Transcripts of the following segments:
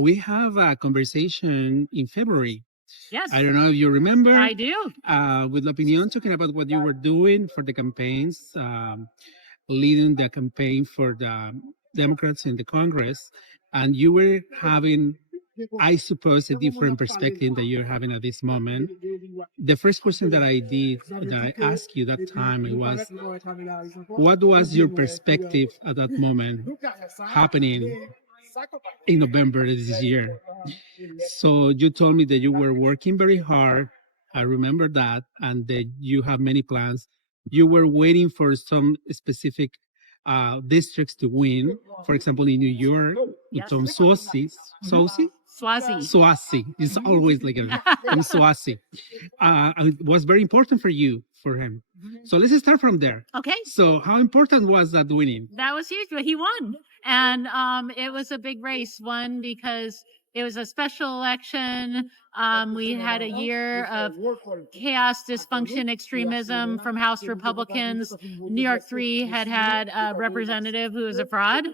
We have a conversation in February. Yes, I don't know if you remember. I do. With Opinión, talking about what you were doing for the campaigns, leading the campaign for the Democrats in the Congress, and you were having, I suppose, a different perspective that you're having at this moment. The first question that I asked you that time, it was, what was your perspective at that moment happening in November this year? So you told me that you were working very hard. I remember that, and that you have many plans. You were waiting for some specific districts to win. For example, in New York, Tom Swazi. It's always like from Swazi. It was very important for you, for him. So let's start from there. Okay. So how important was that winning? That was huge, but he won. And it was a big race. One, because it was a special election. We had a year of chaos, dysfunction, extremism from House Republicans. New York 3 had a representative who was a fraud.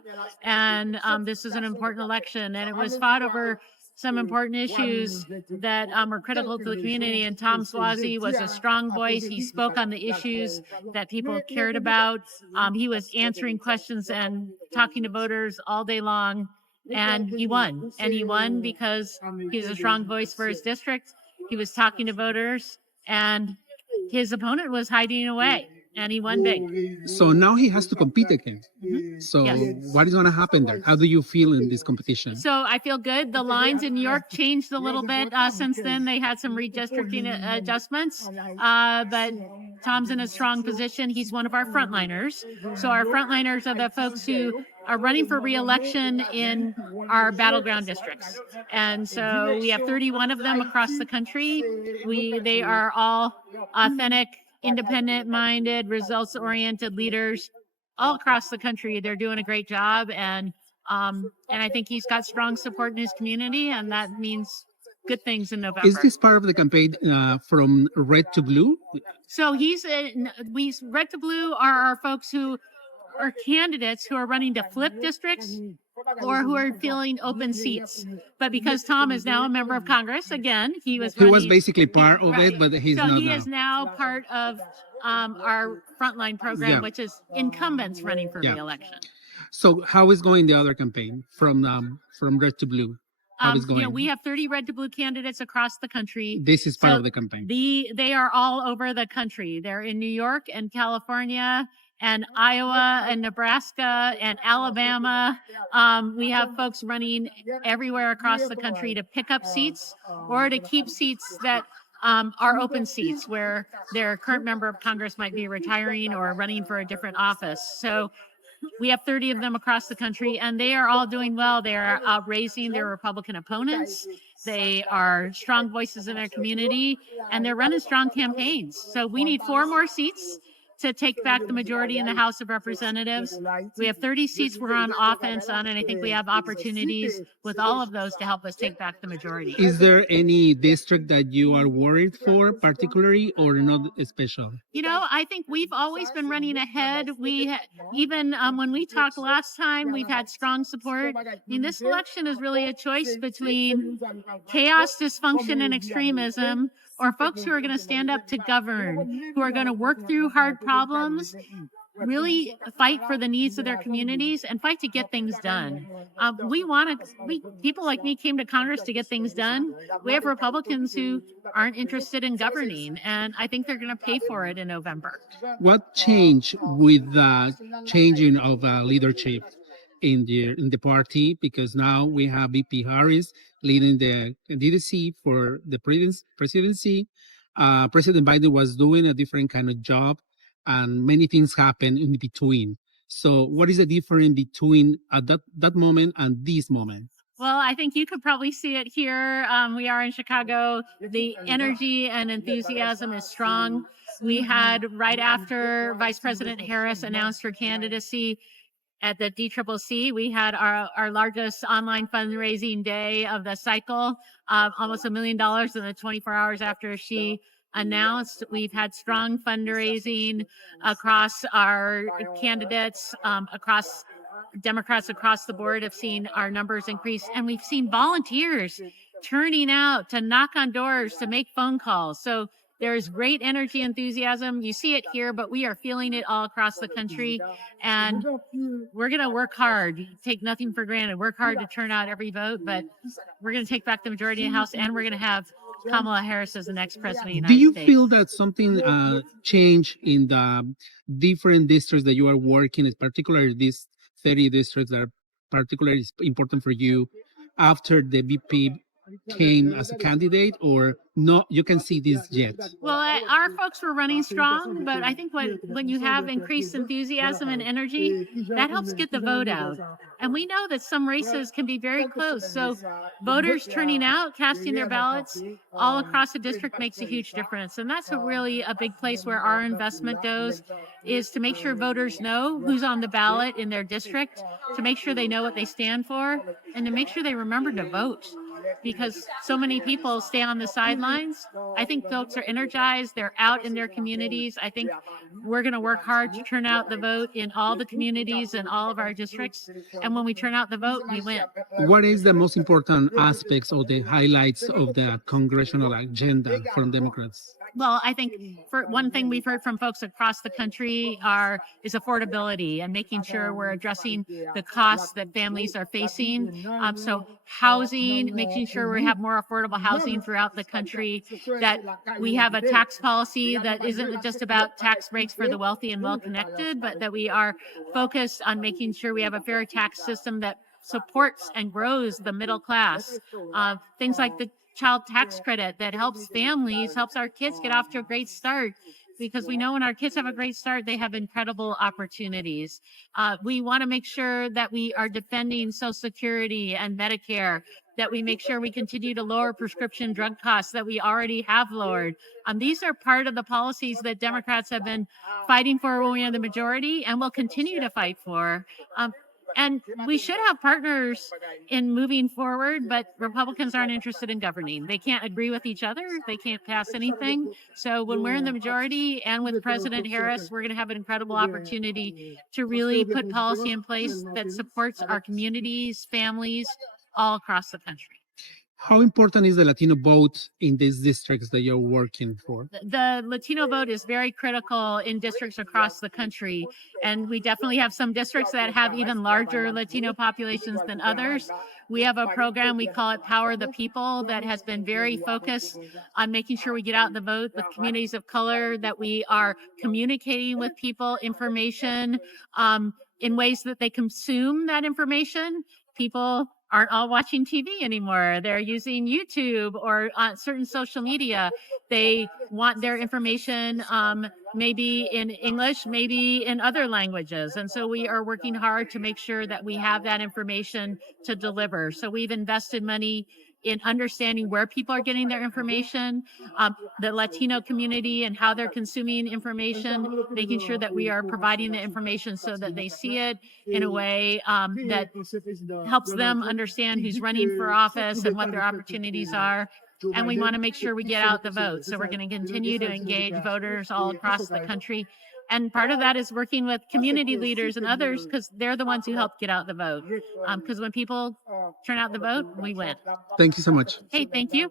And this was an important election. And it was fought over some important issues that were critical to the community. And Tom Swazi was a strong voice. He spoke on the issues that people cared about. He was answering questions and talking to voters all day long. And he won. And he won because he was a strong voice for his district. He was talking to voters. And his opponent was hiding away. And he won big. So now he has to compete again. So Yes. What is going to happen there? How do you feel in this competition? So I feel good. The lines in New York changed a little bit since then. They had some redistricting adjustments. But Tom's in a strong position. He's one of our frontliners. So our frontliners are the folks who are running for re-election in our battleground districts. And so we have 31 of them across the country. They are all authentic, independent-minded, results-oriented leaders all across the country. They're doing a great job, and I think he's got strong support in his community, and that means good things in November. Is this part of the campaign from red to blue? So red to blue are our folks who are candidates who are running to flip districts or who are filling open seats. But because Tom is now a member of Congress, again, he was basically part of it, but he's not. So he is now part of our frontline program, which is incumbents running for re-election. So how is going the other campaign from red to blue? How is going? We have 30 red to blue candidates across the country. This is part of the campaign. They are all over the country. They're in New York and California and Iowa and Nebraska and Alabama. We have folks running everywhere across the country to pick up seats or to keep seats that are open seats where their current member of Congress might be retiring or running for a different office. So we have 30 of them across the country, and they are all doing well. They are outraising their Republican opponents. They are strong voices in their community, and they're running strong campaigns. So we need 4 more seats to take back the majority in the House of Representatives. We have 30 seats we're on offense on, and I think we have opportunities with all of those to help us take back the majority. Is there any district that you are worried for particularly or not special? I think we've always been running ahead. Even when we talked last time, we've had strong support. This election is really a choice between chaos, dysfunction, and extremism, or folks who are going to stand up to govern, who are going to work through hard problems, really fight for the needs of their communities, and fight to get things done. People like me came to Congress to get things done. We have Republicans who aren't interested in governing, and I think they're going to pay for it in November. What changed with the changing of leadership in the party? Because now we have VP Harris leading the candidacy for the presidency. President Biden was doing a different kind of job, and many things happened in between. So what is the difference between at that moment and this moment? Well, I think you could probably see it here. We are in Chicago. The energy and enthusiasm is strong. We had, right after Vice President Harris announced her candidacy at the DCCC, we had our largest online fundraising day of the cycle, almost $1 million in the 24 hours after she announced. We've had strong fundraising across our candidates, across Democrats across the board have seen our numbers increase, and we've seen volunteers turning out to knock on doors, to make phone calls. So there's great energy, enthusiasm. You see it here, but we are feeling it all across the country. And we're going to work hard, take nothing for granted, work hard to turn out every vote, but we're going to take back the majority in the House, and we're going to have Kamala Harris as the next president of the United Do you States. feel that something changed in the different districts that you are working, particularly these 30 districts that are particularly important for you after the VP came as a candidate, or not? You can see this yet? Well, our folks were running strong, but I think when you have increased enthusiasm and energy, that helps get the vote out. And we know that some races can be very close. So voters turning out, casting their ballots all across the district makes a huge difference. And that's really a big place where our investment goes, is to make sure voters know who's on the ballot in their district, to make sure they know what they stand for, and to make sure they remember to vote. Because so many people stay on the sidelines. I think folks are energized. They're out in their communities. I think we're going to work hard to turn out the vote in all the communities and all of our districts. And when we turn out the vote, we win. What is the most important aspects or the highlights of the congressional agenda from Democrats? Well, I think for one thing we've heard from folks across the country is affordability, and making sure we're addressing the costs that families are facing. So housing, making sure we have more affordable housing throughout the country, that we have a tax policy that isn't just about tax breaks for the wealthy and well-connected, but that we are focused on making sure we have a fair tax system that supports and grows the middle class. Things like the child tax credit that helps families, helps our kids get off to a great start, because we know when our kids have a great start, they have incredible opportunities. We want to make sure that we are defending Social Security and Medicare, that we make sure we continue to lower prescription drug costs that we already have lowered. These are part of the policies that Democrats have been fighting for when we are the majority, and will continue to fight for. And we should have partners in moving forward, but Republicans aren't interested in governing. They can't agree with each other. They can't pass anything. So when we're in the majority and with President Harris, we're going to have an incredible opportunity to really put policy in place that supports our communities, families, all across the country. How important is the Latino vote in these districts that you're working for? The Latino vote is very critical in districts across the country. And we definitely have some districts that have even larger Latino populations than others. We have a program, we call it Power the People, that has been very focused on making sure we get out the vote with communities of color, that we are communicating with people information in ways that they consume that information. People aren't all watching TV anymore. They're using YouTube or certain social media. They want their information maybe in English, maybe in other languages. And so we are working hard to make sure that we have that information to deliver. So we've invested money in understanding where people are getting their information, the Latino community and how they're consuming information, making sure that we are providing the information so that they see it in a way that helps them understand who's running for office and what their opportunities are. And we want to make sure we get out the vote. So we're going to continue to engage voters all across the country. And part of that is working with community leaders and others, because they're the ones who help get out the vote. Because when people turn out the vote, we win. Thank you so much. Hey, thank you.